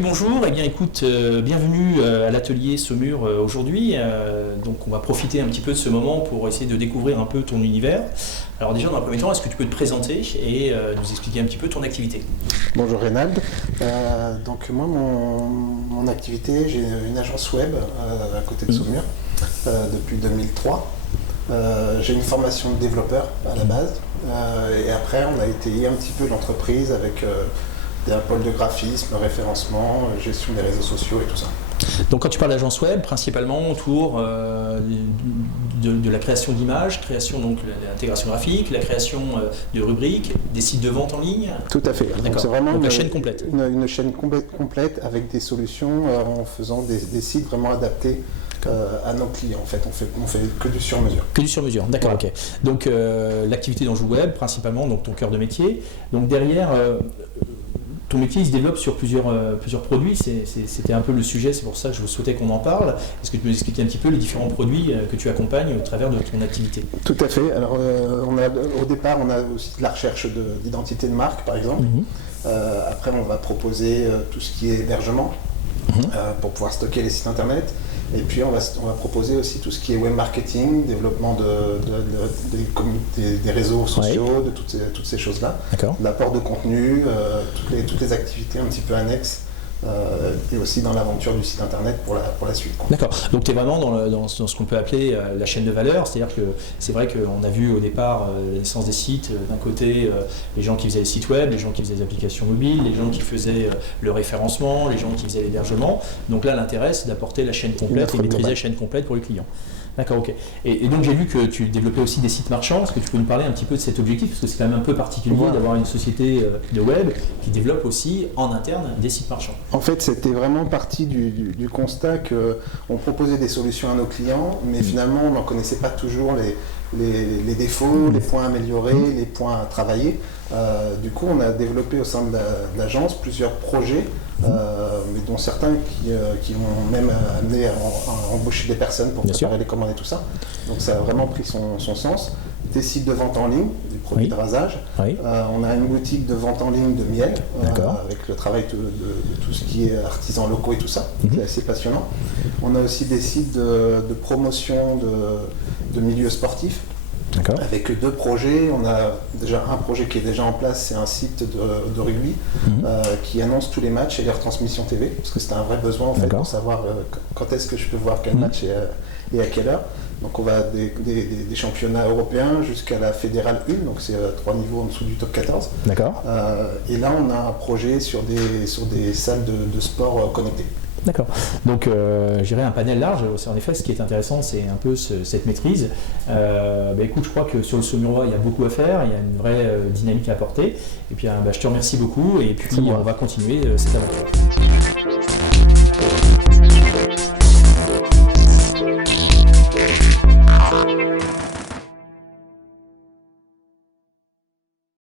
Salut, bonjour, eh bien écoute, bienvenue à l'atelier Saumur aujourd'hui. Donc on va profiter un petit peu de ce moment pour essayer de découvrir un peu ton univers. Alors déjà dans un premier temps, est-ce que tu peux te présenter et nous expliquer un petit peu ton activité? Bonjour Reynald, donc moi mon activité, j'ai une agence web à côté de Saumur depuis 2003. J'ai une formation de développeur à la base et après on a étayé un petit peu l'entreprise avec un pôle de graphisme, référencement, gestion des réseaux sociaux et tout ça. Donc quand tu parles d'agence web, principalement autour de la création d'images, création donc de l'intégration graphique, la création de rubriques, des sites de vente en ligne. Tout à fait. Donc c'est vraiment donc, la chaîne complète. Une chaîne complète avec des solutions en faisant des sites vraiment adaptés à nos clients. En fait, on fait que du sur-mesure. Que du sur-mesure, d'accord, ok. Donc l'activité d'Anjou Web, principalement, donc ton cœur de métier. Donc derrière, ton métier il se développe sur plusieurs produits, c'était un peu le sujet, c'est pour ça que je souhaitais qu'on en parle. Est-ce que tu peux nous expliquer un petit peu les différents produits que tu accompagnes au travers de ton activité? Tout à fait. Alors, au départ, on a aussi de la recherche d'identité de marque, par exemple. Après, on va proposer tout ce qui est hébergement pour pouvoir stocker les sites internet. Et puis, on va proposer aussi tout ce qui est web marketing, développement des réseaux sociaux, de toutes ces choses-là. L'apport de contenu, toutes les activités un petit peu annexes. Et aussi dans l'aventure du site internet pour la suite. D'accord, donc tu es vraiment dans ce qu'on peut appeler la chaîne de valeur, c'est-à-dire que c'est vrai qu'on a vu au départ la naissance des sites, d'un côté les gens qui faisaient les sites web, les gens qui faisaient les applications mobiles, les gens qui faisaient le référencement, les gens qui faisaient l'hébergement. Donc là l'intérêt c'est d'apporter la chaîne complète et maîtriser la chaîne complète pour les clients. D'accord, ok. Et donc j'ai vu que tu développais aussi des sites marchands. Est-ce que tu peux nous parler un petit peu de cet objectif? Parce que c'est quand même un peu particulier d'avoir une société de web qui développe aussi en interne des sites marchands. En fait, c'était vraiment partie du constat qu'on proposait des solutions à nos clients, mais finalement on n'en connaissait pas toujours les défauts, les points à améliorer, les points à travailler. Du coup, on a développé au sein de l'agence plusieurs projets, mais dont certains qui vont même amener à embaucher des personnes pour préparer les commandes et tout ça. Donc ça a vraiment pris son sens. Des sites de vente en ligne, des produits de rasage. On a une boutique de vente en ligne de miel, avec le travail de tout ce qui est artisans locaux et tout ça. C'est assez passionnant. On a aussi des sites de promotion de milieux sportifs. Avec deux projets, on a déjà un projet qui est déjà en place, c'est un site de rugby qui annonce tous les matchs et les retransmissions TV, parce que c'était un vrai besoin en fait pour savoir quand est-ce que je peux voir quel match et à quelle heure. Donc on va des championnats européens jusqu'à la fédérale 1, donc c'est 3 niveaux en dessous du top 14. Et là on a un projet sur des salles de sport connectées. D'accord. Donc, je dirais un panel large. En effet, ce qui est intéressant, c'est un peu cette maîtrise. Écoute, je crois que sur le Saumurois, il y a beaucoup à faire. Il y a une vraie dynamique à apporter. Et puis, je te remercie beaucoup. Et puis, on va continuer cette aventure.